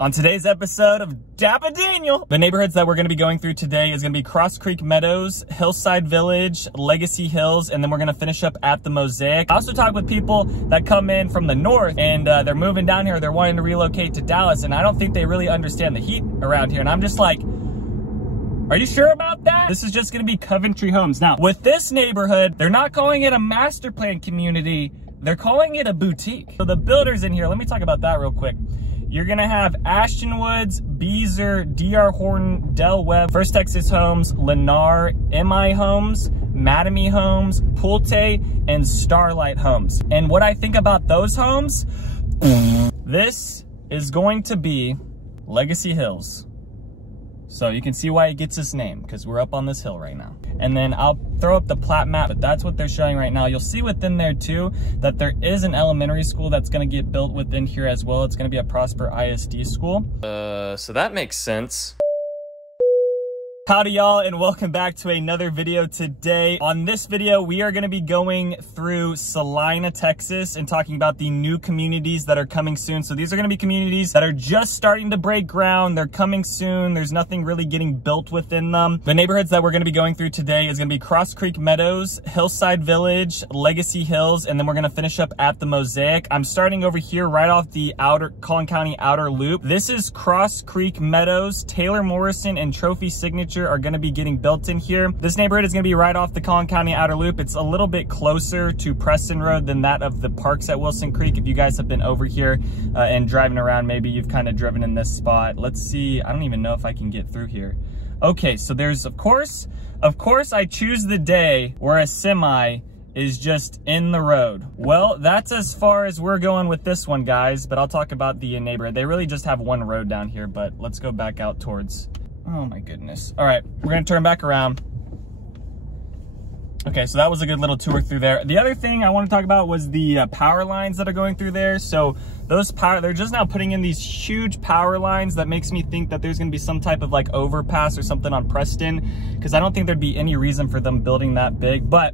On today's episode of DAPA.DANIEL, the neighborhoods that we're going to be going through today is going to be Cross Creek Meadows, Hillside Village, Legacy Hills, and then we're going to finish up at the Mosaic. I also talk with people that come in from the north and they're moving down here. They're wanting to relocate to Dallas, and I don't think they really understand the heat around here. And I'm just like, are you sure about that? This is just going to be Coventry homes. Now, with this neighborhood, they're not calling it a master plan community. They're calling it a boutique. So the builders in here, let me talk about that real quick. You're gonna have Ashton Woods, Beezer, DR Horton, Del Webb, First Texas Homes, Lennar, MI Homes, Mattamy Homes, Pulte, and Starlight Homes. And what I think about those homes, this is going to be Legacy Hills. So you can see why it gets its name, because we're up on this hill right now. And then I'll throw up the plat map, but that's what they're showing right now. You'll see within there too, that there is an elementary school that's gonna get built within here as well. It's gonna be a Prosper ISD school. So that makes sense. Howdy y'all, and welcome back to another video today. On this video, we are gonna be going through Celina, Texas, and talking about the new communities that are coming soon. So these are gonna be communities that are just starting to break ground. They're coming soon. There's nothing really getting built within them. The neighborhoods that we're gonna be going through today is gonna be Cross Creek Meadows, Hillside Village, Legacy Hills, and then we're gonna finish up at the Mosaic. I'm starting over here right off the Collin County outer loop. This is Cross Creek Meadows. Taylor Morrison and Trophy Signature are going to be getting built in here. This neighborhood is going to be right off the Collin County outer loop. It's a little bit closer to Preston Road than that of the parks at Wilson Creek. If you guys have been over here and driving around, maybe you've kind of driven in this spot. Let's see. I don't even know if I can get through here. Okay, so there's, of course, I choose the day where a semi is just in the road. Well, that's as far as we're going with this one, guys, but I'll talk about the neighborhood. They really just have one road down here, but let's go back out towards... Oh my goodness. All right, we're gonna turn back around. Okay, so that was a good little tour through there. The other thing I want to talk about was the power lines that are going through there. So those they're just now putting in these huge power lines that makes me think that there's going to be some type of like overpass or something on Preston, because I don't think there'd be any reason for them building that big. But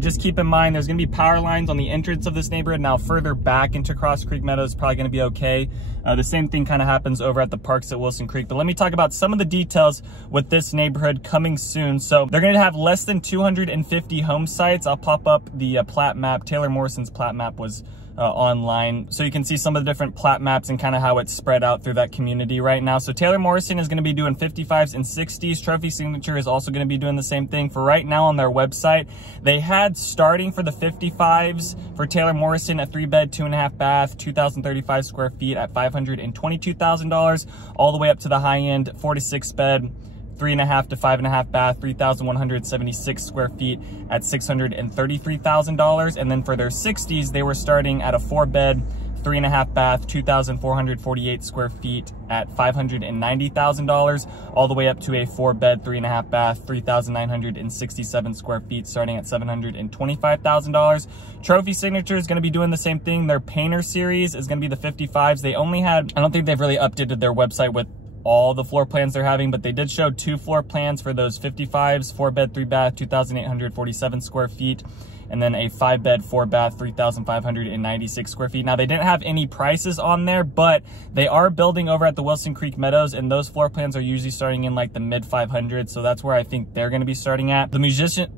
just keep in mind, there's going to be power lines on the entrance of this neighborhood. Now further back into Cross Creek Meadows is probably going to be okay. The same thing kind of happens over at the parks at Wilson Creek. But let me talk about some of the details with this neighborhood coming soon. So they're going to have less than 250 home sites. I'll pop up the plat map. Taylor Morrison's plat map was online, so you can see some of the different plat maps and kind of how it's spread out through that community right now. So Taylor Morrison is going to be doing 55s and 60s. Trophy Signature is also going to be doing the same thing. For right now on their website, they had starting for the 55s for Taylor Morrison a 3-bed, 2.5 bath, 2,035 square feet at $522,000, all the way up to the high end 46-bed, 3.5 to 5.5 bath, 3,176 square feet at $633,000. And then for their 60s, they were starting at a 4-bed, 3.5 bath, 2,448 square feet at $590,000, all the way up to a 4-bed, 3.5 bath, 3,967 square feet, starting at $725,000. Trophy Signature is going to be doing the same thing. Their Painter series is going to be the 55s. They only had, I don't think they've really updated their website with all the floor plans they're having, but they did show 2 floor plans for those 55s, 4-bed, 3-bath, 2,847 square feet, and then a 5-bed, 4-bath, 3,596 square feet. Now, they didn't have any prices on there, but they are building over at the Wilson Creek Meadows, and those floor plans are usually starting in like the mid 500s, so that's where I think they're going to be starting at. The musicians,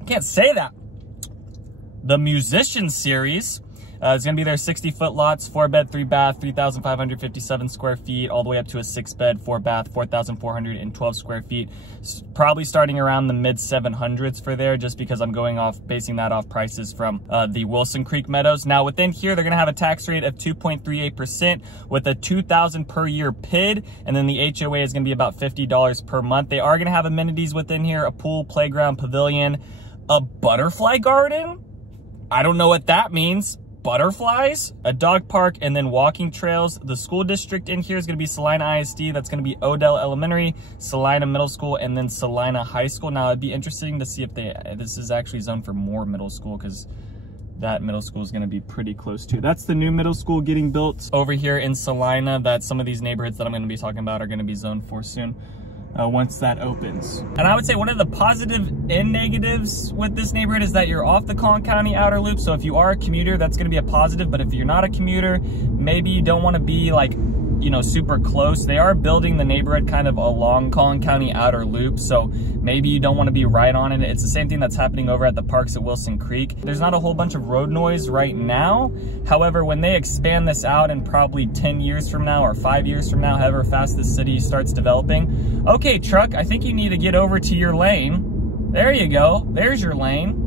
I can't say that. The Musician series it's going to be their 60-foot lots, 4-bed, 3-bath, 3,557 square feet, all the way up to a 6-bed, 4-bath, 4,412 square feet. Probably starting around the mid 700s for there, just because I'm basing that off prices from the Wilson Creek Meadows. Now within here, they're going to have a tax rate of 2.38% with a $2,000 per year PID, and then the HOA is going to be about $50 per month. They are going to have amenities within here: a pool, playground, pavilion, a butterfly garden. I don't know what that means. Butterflies, a dog park, and then walking trails. The school district in here is going to be Celina ISD. That's going to be Odell Elementary, Celina Middle School, and then Celina High School. Now, it'd be interesting to see if this is actually zoned for more middle school, because that middle school is going to be pretty close to. That's the new middle school getting built over here in Celina that some of these neighborhoods that I'm going to be talking about are going to be zoned for soon. once that opens. And I would say one of the positive and negatives with this neighborhood is that you're off the Collin County outer loop. So if you are a commuter, that's going to be a positive. But if you're not a commuter, maybe you don't want to be like, you know, super close. They are building the neighborhood kind of along Collin County outer loop, so maybe you don't want to be right on it. It's the same thing that's happening over at the parks at Wilson Creek. There's not a whole bunch of road noise right now. However, when they expand this out in probably 10 years from now or 5 years from now, however fast the city starts developing, okay, truck, I think you need to get over to your lane. There you go. There's your lane.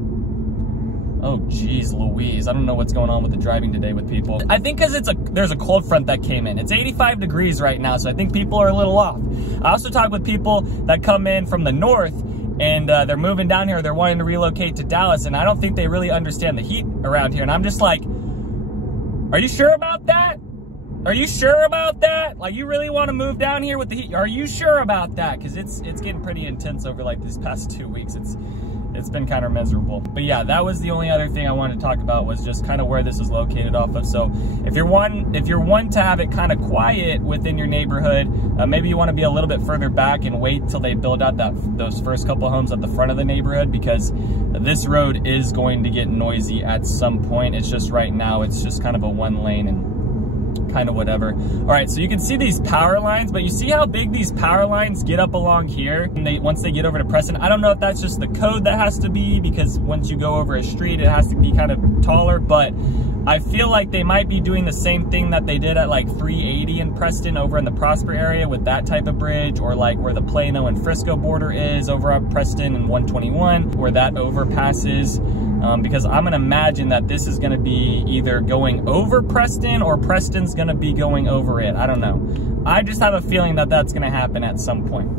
Oh, geez Louise. I don't know what's going on with the driving today with people. I think because there's a cold front that came in. It's 85 degrees right now, so I think people are a little off. I also talk with people that come in from the north, and they're moving down here. They're wanting to relocate to Dallas, and I don't think they really understand the heat around here. And I'm just like, are you sure about that? Are you sure about that? Like, you really want to move down here with the heat? Are you sure about that? Because it's getting pretty intense over like these past 2 weeks. It's been kind of miserable. But yeah, that was the only other thing I wanted to talk about, was just kind of where this is located off of. So if you're one to have it kind of quiet within your neighborhood, maybe you want to be a little bit further back and wait till they build out those first couple homes at the front of the neighborhood, because this road is going to get noisy at some point. It's just right now, it's just kind of a one lane and kind of whatever. All right, so you can see these power lines, but you see how big these power lines get up along here, and once they get over to Preston. I don't know if that's just the code that has to be, because once you go over a street, it has to be kind of taller, but I feel like they might be doing the same thing that they did at like 380 in Preston over in the Prosper area with that type of bridge, or like where the Plano and Frisco border is over at Preston and 121, where that overpass is. Because I'm going to imagine that this is going to be either going over Preston or Preston's going to be going over it. I don't know. I just have a feeling that that's going to happen at some point.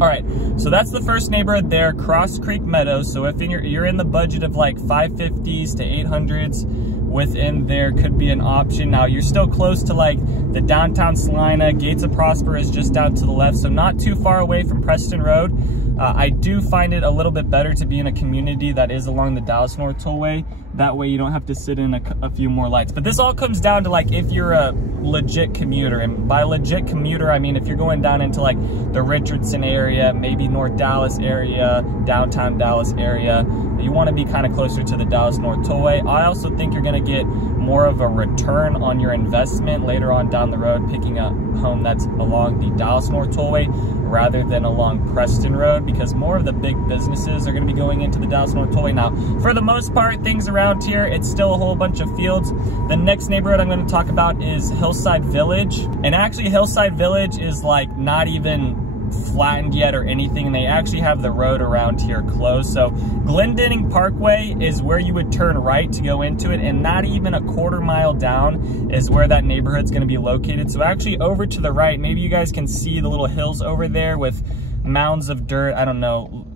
All right, so that's the first neighborhood there, Cross Creek Meadows. So if you're in the budget of like 550s to 800s, within there could be an option. Now you're still close to like the downtown Celina. Gates of Prosper is just down to the left, so not too far away from Preston Road. I do find it a little bit better to be in a community that is along the Dallas North Tollway. That way you don't have to sit in a few more lights. But this all comes down to like if you're a legit commuter. And by legit commuter, I mean if you're going down into like the Richardson area, maybe North Dallas area, downtown Dallas area, you want to be kind of closer to the Dallas North Tollway. I also think you're going to get more of a return on your investment later on down the road, picking a home that's along the Dallas North Tollway rather than along Preston Road, because more of the big businesses are going to be going into the Dallas North Tollway. Now, for the most part, things around here, it's still a whole bunch of fields. The next neighborhood I'm going to talk about is Hillside Village. And actually, Hillside Village is like not even flattened yet or anything, and they actually have the road around here closed. So Glendenning Parkway is where you would turn right to go into it, and not even a quarter mile down is where that neighborhood's going to be located. So actually over to the right, maybe you guys can see the little hills over there with mounds of dirt. I don't know,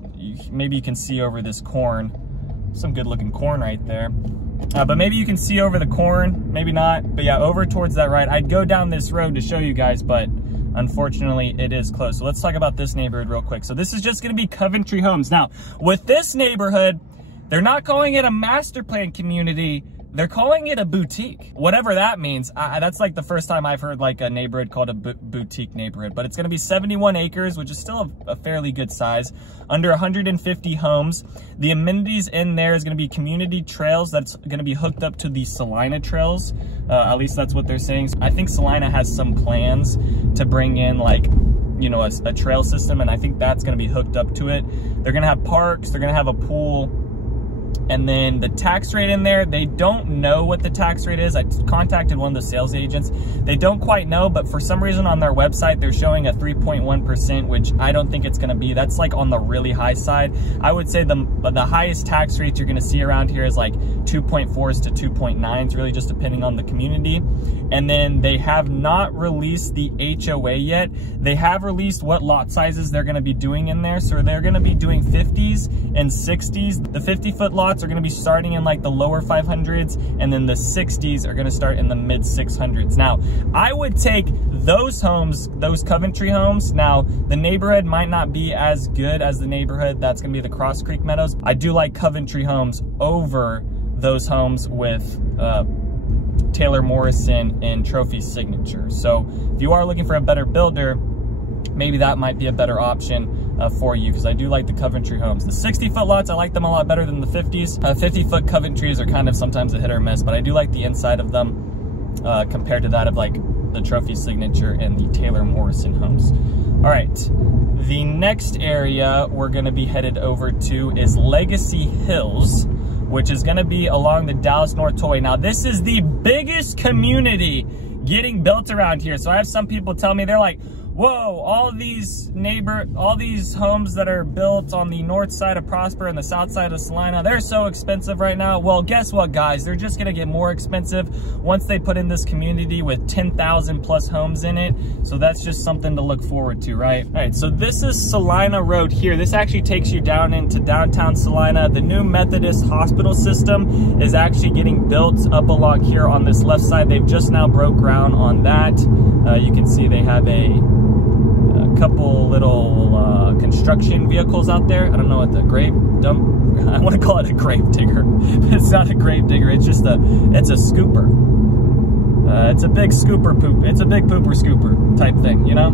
maybe you can see over this corn. Some good looking corn right there. But maybe you can see over the corn, maybe not. But yeah, over towards that right. I'd go down this road to show you guys, but unfortunately, it is closed. So let's talk about this neighborhood real quick. So this is just going to be Coventry Homes. Now, with this neighborhood, they're not calling it a master plan community. They're calling it a boutique, whatever that means. That's like the first time I've heard like a neighborhood called a boutique neighborhood, but it's going to be 71 acres, which is still a fairly good size, under 150 homes. The amenities in there is going to be community trails that's going to be hooked up to the Celina trails. At least that's what they're saying. I think Celina has some plans to bring in like, you know, a trail system, and I think that's going to be hooked up to it. They're going to have parks, they're going to have a pool. And then the tax rate in there, they don't know what the tax rate is. I contacted one of the sales agents. They don't quite know, but for some reason on their website, they're showing a 3.1%, which I don't think it's gonna be. That's like on the really high side. I would say the highest tax rates you're gonna see around here is like 2.4s to 2.9s, really just depending on the community. And then they have not released the HOA yet. They have released what lot sizes they're gonna be doing in there. So they're gonna be doing 50s and 60s. The 50-foot lots are going to be starting in like the lower 500s, and then the 60s are going to start in the mid 600s. Now, I would take those homes, those Coventry homes. Now, the neighborhood might not be as good as the neighborhood that's going to be the Cross Creek Meadows. I do like Coventry homes over those homes with Taylor Morrison and Trophy Signature. So if you are looking for a better builder, maybe that might be a better option for you, because I do like the Coventry homes. The 60-foot lots, I like them a lot better than the 50s. 50-foot Coventrys are kind of sometimes a hit or miss, but I do like the inside of them compared to that of like the Trophy Signature and the Taylor Morrison homes. All right, the next area we're gonna be headed over to is Legacy Hills, which is gonna be along the Dallas North Tollway. Now, this is the biggest community getting built around here. So I have some people tell me, they're like, whoa, all these homes that are built on the north side of Prosper and the south side of Celina, they're so expensive right now. Well, guess what, guys? They're just gonna get more expensive once they put in this community with 10,000 plus homes in it. So that's just something to look forward to, right? All right, so this is Celina Road here. This actually takes you down into downtown Celina. The new Methodist hospital system is actually getting built up along here on this left side. They've just now broke ground on that. You can see they have a couple little construction vehicles out there. I don't know what the grave dump, I want to call it a grave digger. It's not a grave digger, it's just it's a scooper. It's a big scooper poop. It's a big pooper scooper type thing, you know?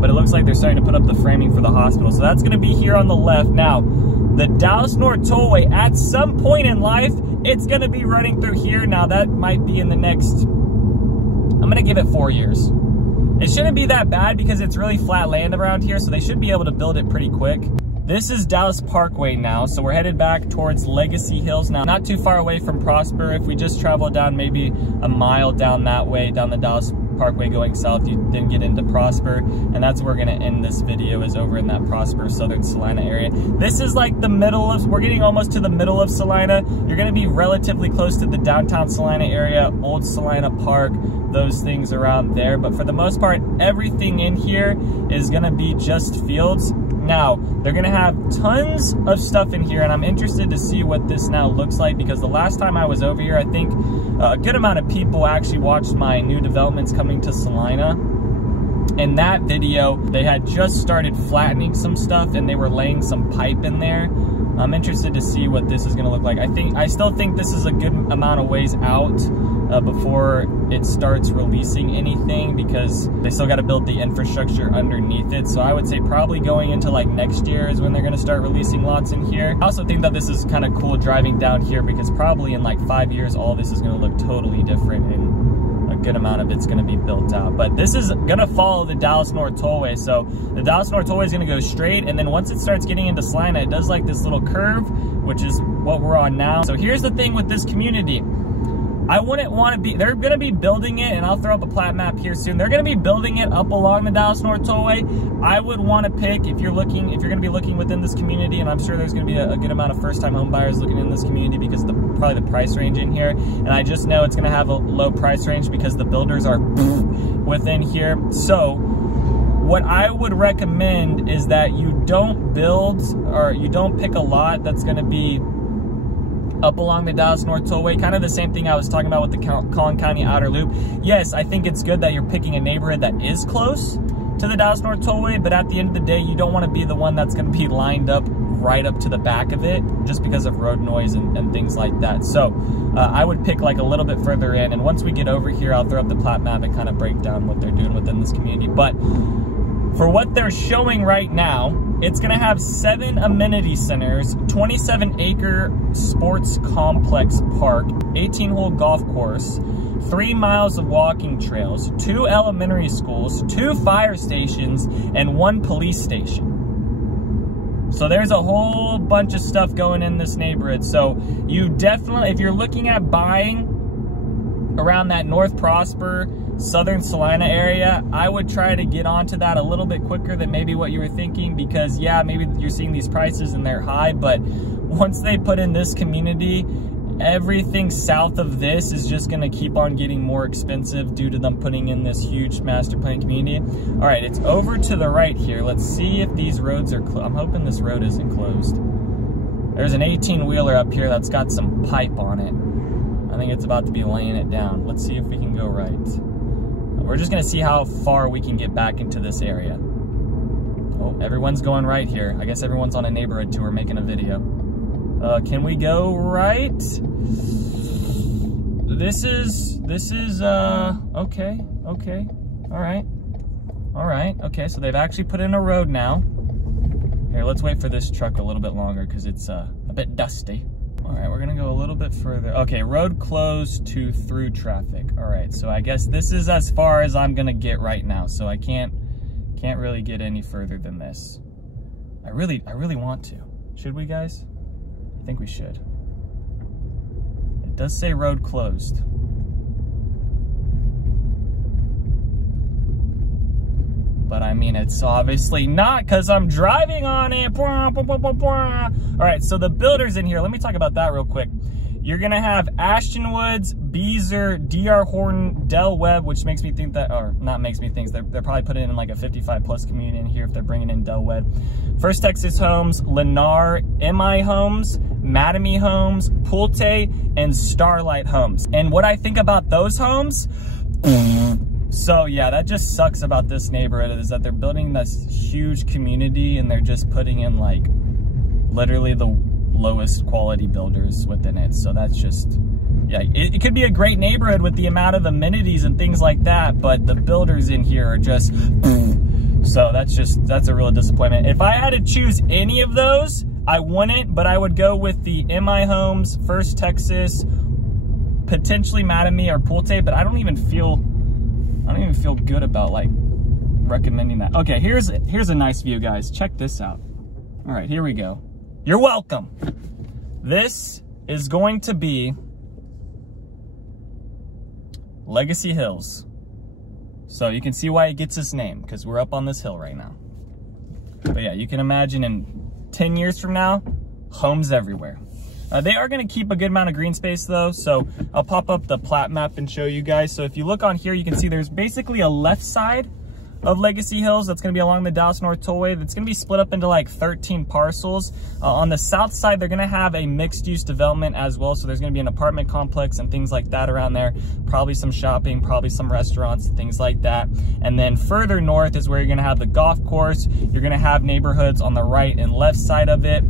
But it looks like they're starting to put up the framing for the hospital. So that's gonna be here on the left. Now, the Dallas North Tollway, at some point in life, it's gonna be running through here. Now that might be in the next, I'm gonna give it 4 years. It shouldn't be that bad because it's really flat land around here, so they should be able to build it pretty quick. This is Dallas Parkway now, so we're headed back towards Legacy Hills now. Not too far away from Prosper. If we just travel down maybe a mile down that way, down the Dallas Parkway going south, you then get into Prosper, and that's where we're gonna end this video, is over in that Prosper, southern Celina area. This is like the middle of, we're getting almost to the middle of Celina. You're gonna be relatively close to the downtown Celina area, Old Celina Park, those things around there. But for the most part, everything in here is gonna be just fields. Now, they're gonna have tons of stuff in here, and I'm interested to see what this now looks like, because the last time I was over here, I think a good amount of people actually watched my new developments coming to Celina. In that video, they had just started flattening some stuff and they were laying some pipe in there. I'm interested to see what this is gonna look like. I still think this is a good amount of ways out before it starts releasing anything, because they still got to build the infrastructure underneath it. So I would say probably going into like next year is when they're going to start releasing lots in here. I also think that this is kind of cool driving down here, because probably in like 5 years all this is going to look totally different and a good amount of it's going to be built out. But this is going to follow the Dallas North Tollway. So the Dallas North Tollway is going to go straight, and then once it starts getting into Celina, it does like this little curve, which is what we're on now. So here's the thing with this community. I wouldn't want to be, they're going to be building it, and I'll throw up a plat map here soon. They're going to be building it up along the Dallas North Tollway. I would want to pick, if you're going to be looking within this community, and I'm sure there's going to be a good amount of first-time home buyers looking in this community because of probably the price range in here. And I just know it's going to have a low price range because the builders are within here. So what I would recommend is that you don't build, or you don't pick a lot that's going to be up along the Dallas North Tollway. Kind of the same thing I was talking about with the Collin County Outer Loop. Yes, I think it's good that you're picking a neighborhood that is close to the Dallas North Tollway, but at the end of the day, you don't want to be the one that's going to be lined up right up to the back of it, just because of road noise and things like that. So I would pick like a little bit further in, and once we get over here, I'll throw up the plat map and kind of break down what they're doing within this community. But for what they're showing right now, it's gonna have 7 amenity centers, 27-acre sports complex park, 18-hole golf course, 3 miles of walking trails, 2 elementary schools, 2 fire stations, and 1 police station. So there's a whole bunch of stuff going in this neighborhood. So you definitely, if you're looking at buying around that North Prosper, Southern Celina area, I would try to get onto that a little bit quicker than maybe what you were thinking, because yeah, maybe you're seeing these prices and they're high, but once they put in this community, everything south of this is just going to keep on getting more expensive due to them putting in this huge master plan community. All right, it's over to the right here. Let's see if these roads are closed. I'm hoping this road isn't closed. There's an 18-wheeler up here that's got some pipe on it. I think it's about to be laying it down. Let's see if we can go right. We're just gonna see how far we can get back into this area. Oh, everyone's going right here. I guess everyone's on a neighborhood tour making a video. Can we go right? This is, okay, all right. All right, okay, so they've actually put in a road now. Here, let's wait for this truck a little bit longer because it's a bit dusty. All right, we're gonna go a little bit further. Okay, road closed to through traffic. All right, so I guess this is as far as I'm gonna get right now. So I can't really get any further than this. I really want to. Should we, guys? I think we should. It does say road closed. But I mean, it's obviously not because I'm driving on it. All right, so the builders in here, let me talk about that real quick. You're gonna have Ashton Woods, Beezer, DR Horton, Del Webb, which makes me think that, or not makes me think, they're probably putting in like a 55 plus community in here if they're bringing in Del Webb. First Texas Homes, Lennar, MI Homes, Mattamy Homes, Pulte, and Starlight Homes. And what I think about those homes, so yeah, that just sucks about this neighborhood is that they're building this huge community and they're just putting in like literally the lowest quality builders within it. So that's just, yeah, it could be a great neighborhood with the amount of amenities and things like that, but the builders in here are just, so that's a real disappointment. If I had to choose any of those, I wouldn't, but I would go with the MI Homes, First Texas, potentially Mattamy or Pulte, but I don't even feel good about like recommending that. Okay, here's a nice view, guys. Check this out. All right, here we go. You're welcome. This is going to be Legacy Hills. So you can see why it gets its name, because we're up on this hill right now. But yeah, you can imagine in 10 years from now, homes everywhere. They are going to keep a good amount of green space though, so I'll pop up the plat map and show you guys. So if you look on here, you can see there's basically a left side of Legacy Hills that's going to be along the Dallas North Tollway. That's going to be split up into like 13 parcels. On the south side, they're going to have a mixed-use development as well. So there's going to be an apartment complex and things like that around there. Probably some shopping, probably some restaurants, things like that. And then further north is where you're going to have the golf course. You're going to have neighborhoods on the right and left side of it.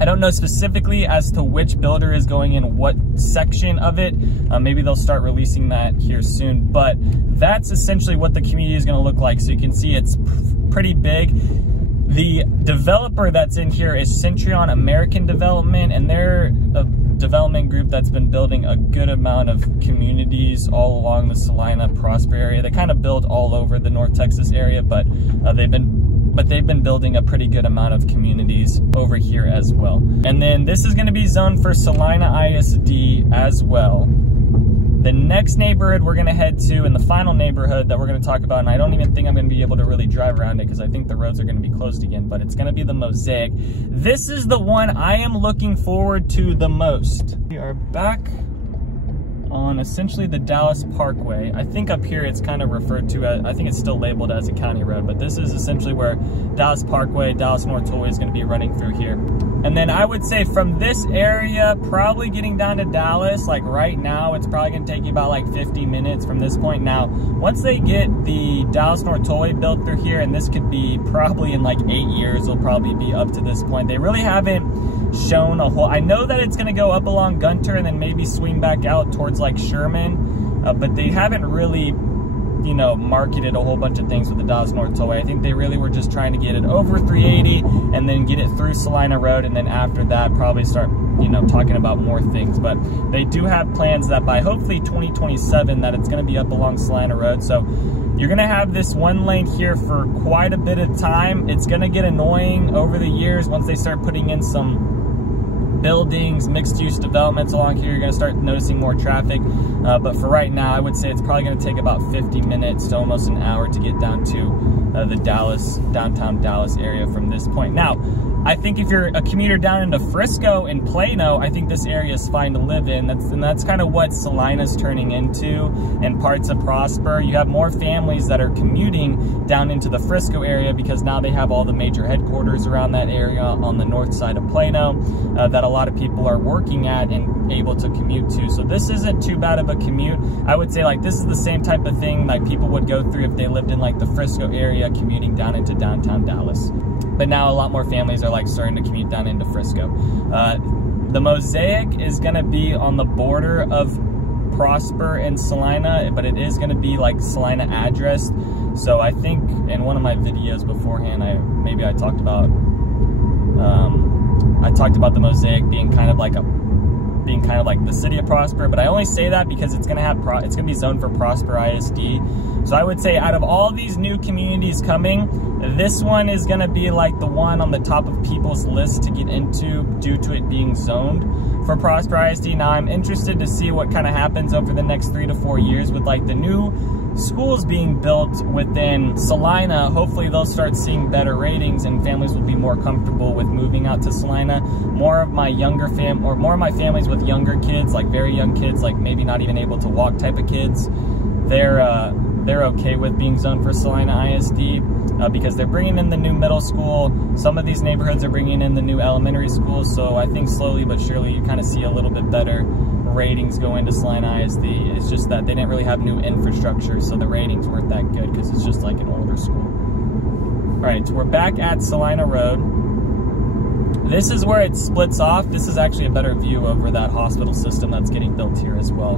I don't know specifically as to which builder is going in what section of it. Maybe they'll start releasing that here soon, but that's essentially what the community is going to look like. So you can see it's pretty big. The developer that's in here is Centurion American Development, and they're a development group that's been building a good amount of communities all along the Celina, Prosper area. They kind of build all over the North Texas area, but they've been building a pretty good amount of communities over here as well. And then this is going to be zoned for Celina ISD as well. The next neighborhood we're going to head to, and the final neighborhood that we're going to talk about, and I don't even think I'm going to be able to really drive around it because I think the roads are going to be closed again, but it's going to be the Mosaic. This is the one I am looking forward to the most. We are back on essentially the Dallas Parkway. I think up here it's kind of referred to as, I think it's still labeled as a county road, but this is essentially where Dallas Parkway, Dallas North Tollway is going to be running through here. And then I would say from this area, probably getting down to Dallas, like right now, it's probably going to take you about like 50 minutes from this point. Now, once they get the Dallas North Tollway built through here, and this could be probably in like 8 years, it'll probably be up to this point. They really haven't shown a whole, I know that it's going to go up along Gunter and then maybe swing back out towards like Sherman, but they haven't really, you know, marketed a whole bunch of things with the Dallas North Tollway. I think they really were just trying to get it over 380 and then get it through Celina Road, and then after that probably start, you know, talking about more things. But they do have plans that by hopefully 2027 that it's going to be up along Celina Road. So you're going to have this one lane here for quite a bit of time. It's going to get annoying over the years once they start putting in some buildings, mixed-use developments along here. You're going to start noticing more traffic, but for right now, I would say it's probably going to take about 50 minutes to almost an hour to get down to the downtown Dallas area from this point. Now, I think if you're a commuter down into Frisco and Plano, I think this area is fine to live in. That's kind of what Celina's turning into, and parts of Prosper. You have more families that are commuting down into the Frisco area because now they have all the major headquarters around that area on the north side of Plano that a lot of people are working at and able to commute to. So this isn't too bad of a commute. I would say like this is the same type of thing like people would go through if they lived in like the Frisco area commuting down into downtown Dallas. But now a lot more families are like starting to commute down into Frisco. The Mosaic is going to be on the border of Prosper and Celina, but it is going to be like Celina addressed. So I think in one of my videos beforehand, I talked about the Mosaic being kind of like the city of Prosper, but I only say that because it's gonna be zoned for Prosper ISD. So I would say out of all these new communities coming, this one is gonna be like the one on the top of people's list to get into due to it being zoned for Prosper ISD. Now I'm interested to see what kind of happens over the next 3 to 4 years with like the new schools being built within Celina. Hopefully they'll start seeing better ratings and families will be more comfortable with moving out to Celina. More of my families with younger kids, like very young kids, like maybe not even able to walk type of kids, they're okay with being zoned for Celina ISD because they're bringing in the new middle school. Some of these neighborhoods are bringing in the new elementary schools, so I think slowly but surely you kind of see a little bit better ratings go into Celina ISD. It's just that they didn't really have new infrastructure, so the ratings weren't that good because it's just like an older school. All right, so we're back at Celina Road. This is where it splits off. This is actually a better view over that hospital system that's getting built here as well.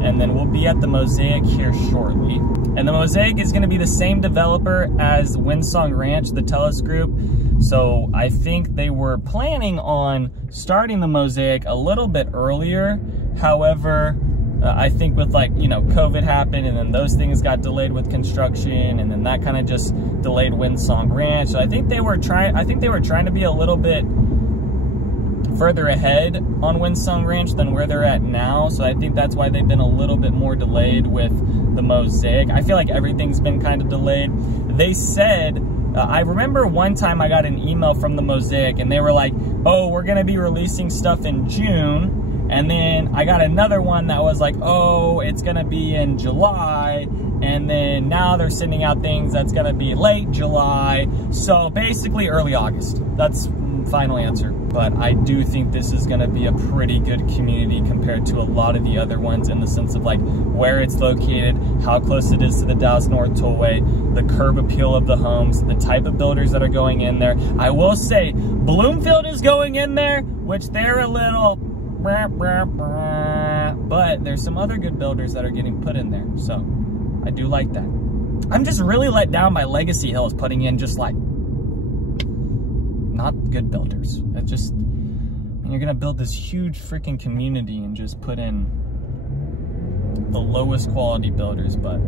And then we'll be at the Mosaic here shortly. And the Mosaic is going to be the same developer as Windsong Ranch, the Telus Group. So I think they were planning on starting the Mosaic a little bit earlier. However, I think with COVID happened and then those things got delayed with construction and then that kind of just delayed Windsong Ranch. So I think they were trying to be a little bit further ahead on Windsong Ranch than where they're at now. So I think that's why they've been a little bit more delayed with the Mosaic. I feel like everything's been kind of delayed. They said, I remember one time I got an email from the Mosaic and they were like, oh, we're going to be releasing stuff in June. And then I got another one that was like, oh, it's going to be in July. And then now they're sending out things that's going to be late July. So basically early August. That's final answer. But I do think this is going to be a pretty good community compared to a lot of the other ones in the sense of like where it's located, how close it is to the Dallas North Tollway, the curb appeal of the homes, the type of builders that are going in there. I will say Bloomfield is going in there, which they're a little, but there's some other good builders that are getting put in there. So I do like that. I'm just really let down by Legacy Hills putting in just like not good builders. It just, you're gonna build this huge freaking community and just put in the lowest quality builders, but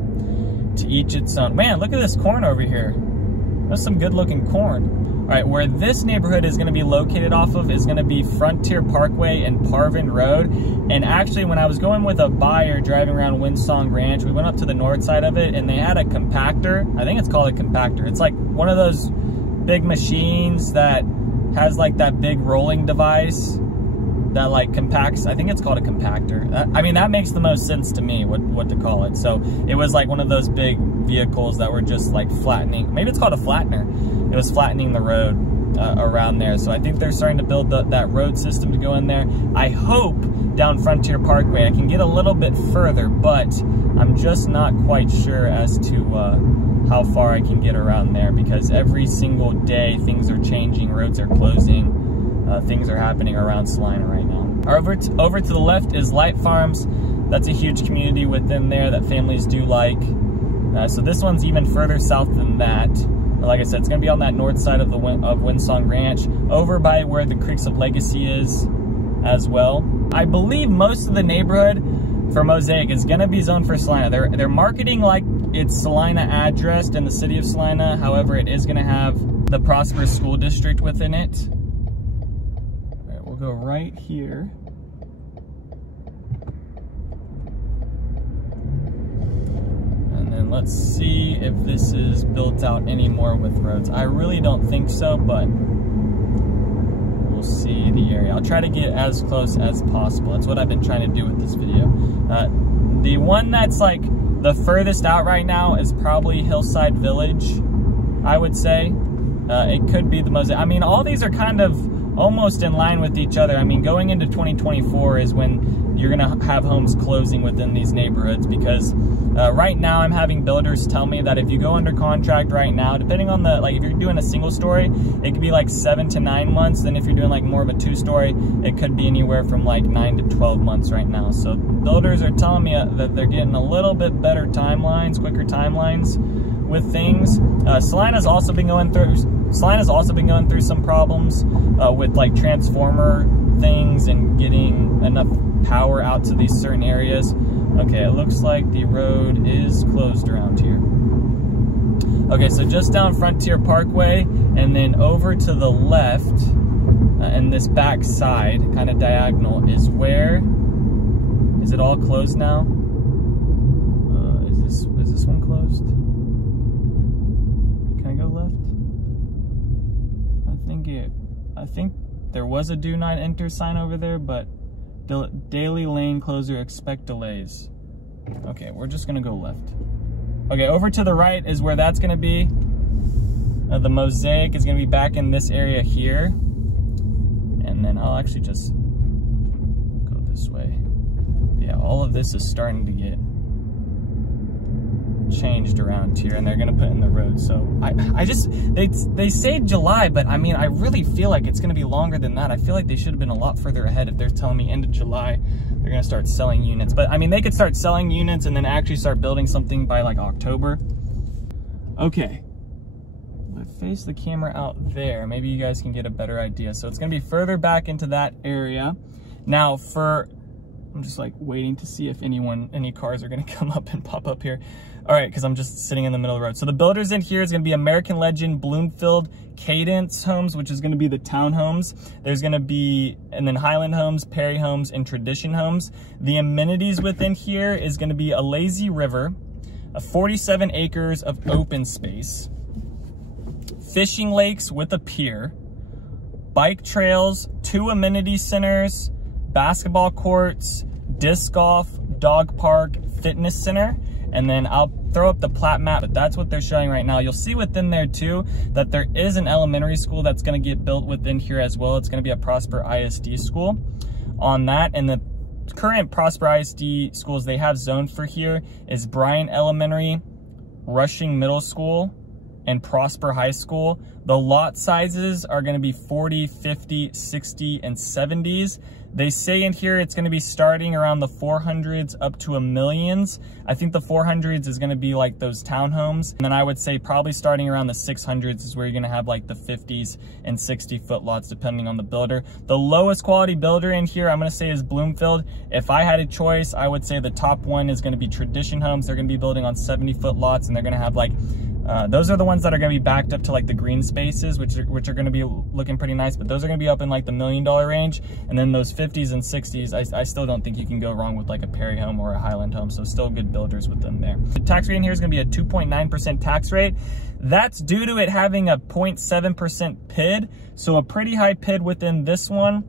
to each its own. Man, look at this corn over here. That's some good looking corn. All right, where this neighborhood is gonna be located off of is gonna be Frontier Parkway and Parvin Road. And actually when I was going with a buyer driving around Windsong Ranch, we went up to the north side of it and they had a compactor. I think it's called a compactor. It's like one of those big machines that has like that big rolling device that like compacts. I think it's called a compactor. I mean, that makes the most sense to me what to call it. So it was like one of those big vehicles that were just like flattening. Maybe it's called a flattener. It was flattening the road around there. So I think they're starting to build that road system to go in there. I hope down Frontier Parkway I can get a little bit further, but I'm just not quite sure as to how far I can get around there because every single day things are changing, roads are closing, things are happening around Celina right now. Over to the left is Light Farms. That's a huge community within there that families do like. So this one's even further south than that. Like I said, it's going to be on that north side of Windsong Ranch, over by where the Creeks of Legacy is as well. I believe most of the neighborhood for Mosaic is going to be zoned for Celina. They're marketing like it's Celina addressed in the city of Celina. However, it is going to have the Prosper School District within it. All right, we'll go right here. And then let's see if this is built out anymore with roads. I really don't think so, but we'll see the area. I'll try to get as close as possible. That's what I've been trying to do with this video. The one that's like the furthest out right now is probably Hillside Village, I would say. It could be the Mosaic. I mean, all these are kind of almost in line with each other. I mean, going into 2024 is when you're gonna have homes closing within these neighborhoods because Right now, I'm having builders tell me that if you go under contract right now, depending on the, like if you're doing a single story, it could be like 7 to 9 months. Then if you're doing like more of a 2-story, it could be anywhere from like 9 to 12 months right now. So builders are telling me that they're getting a little bit better timelines, quicker timelines with things. Celina's also been going through some problems with like transformer things and getting enough power out to these certain areas. Okay, it looks like the road is closed around here. Okay, so just down Frontier Parkway and then over to the left and this back side, kind of diagonal, is where, is it all closed now? Is this one closed? Can I go left? I think there was a do not enter sign over there, but daily lane closure, expect delays. Okay, we're just gonna go left. Okay, over to the right is where that's gonna be. The mosaic is gonna be back in this area here. And then I'll actually just go this way. Yeah, all of this is starting to get changed around here, and they're gonna put in the road. So they say July, but I mean, I really feel like it's gonna be longer than that. I feel like they should have been a lot further ahead if they're telling me end of July they're gonna start selling units. But I mean, they could start selling units and then actually start building something by like October. Okay, I face the camera out there, maybe you guys can get a better idea. So it's gonna be further back into that area. Now I'm just like waiting to see if any cars are gonna come up and pop up here. All right, because I'm just sitting in the middle of the road. So the builders in here is gonna be American Legend, Bloomfield, Cadence Homes, which is gonna be the townhomes. There's gonna be, and then Highland Homes, Perry Homes, and Tradition Homes. The amenities within here is gonna be a lazy river, 47 acres of open space, fishing lakes with a pier, bike trails, 2 amenity centers, basketball courts, disc golf, dog park, fitness center, and then I'll throw up the plat map, but that's what they're showing right now. You'll see within there too that there is an elementary school that's going to get built within here as well. It's going to be a Prosper ISD school on that, and the current Prosper ISD schools they have zoned for here is Bryan Elementary, Rushing Middle School, and Prosper High School. The lot sizes are going to be 40, 50, 60, and 70s. They say in here it's going to be starting around the 400s up to a millions. I think the 400s is going to be like those townhomes. And then I would say probably starting around the 600s is where you're going to have like the 50s and 60-foot lots depending on the builder. The lowest quality builder in here I'm going to say is Bloomfield. If I had a choice, I would say the top one is going to be Tradition Homes. They're going to be building on 70-foot lots, and they're going to have like those are the ones that are going to be backed up to like the green spaces, which are going to be looking pretty nice, but those are going to be up in like the $1 million range. And then those 50s and 60s, I still don't think you can go wrong with like a Perry home or a Highland home. So still good builders with them there. The tax rate in here is going to be a 2.9% tax rate. That's due to it having a 0.7% PID. So a pretty high PID within this one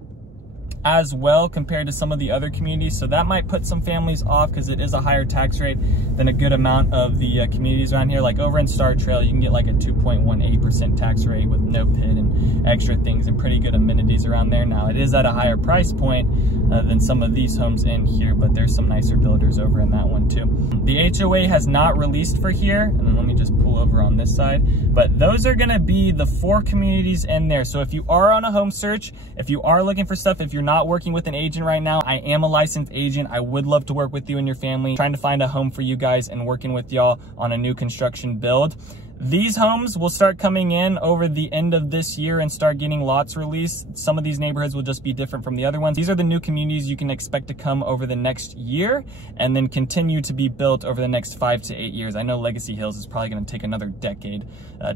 as well compared to some of the other communities. So that might put some families off because it is a higher tax rate than a good amount of the communities around here. Like over in Star Trail, you can get like a 2.18% tax rate with no PID and extra things and pretty good amenities around there. Now it is at a higher price point than some of these homes in here, but there's some nicer builders over in that one too. The HOA has not released for here, and then let me just pull over on this side, but those are gonna be the 4 communities in there. So if you are on a home search, if you are looking for stuff, if you're not working with an agent right now, I am a licensed agent. I would love to work with you and your family, trying to find a home for you guys and working with y'all on a new construction build. These homes will start coming in over the end of this year and start getting lots released. Some of these neighborhoods will just be different from the other ones. These are the new communities you can expect to come over the next year and then continue to be built over the next 5 to 8 years. I know Legacy Hills is probably going to take another decade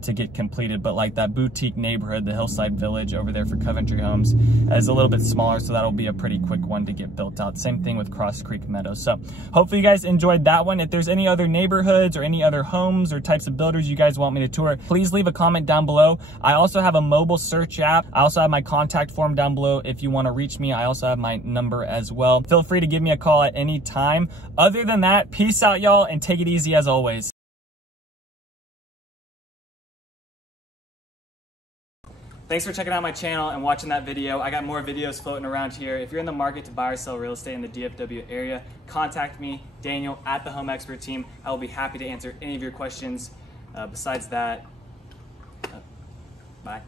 to get completed, but like that boutique neighborhood, the Hillside Village over there for Coventry Homes, is a little bit smaller, so that'll be a pretty quick one to get built out. Same thing with Cross Creek Meadows. So hopefully you guys enjoyed that one. If there's any other neighborhoods or any other homes or types of builders you guys want me to tour, please leave a comment down below. I also have a mobile search app. I also have my contact form down below if you want to reach me. I also have my number as well. Feel free to give me a call at any time. Other than that, peace out, y'all, and take it easy as always. Thanks for checking out my channel and watching that video. I got more videos floating around here. If you're in the market to buy or sell real estate in the DFW area, contact me, Daniel, at the Home Expert Team. I will be happy to answer any of your questions. Besides that, bye.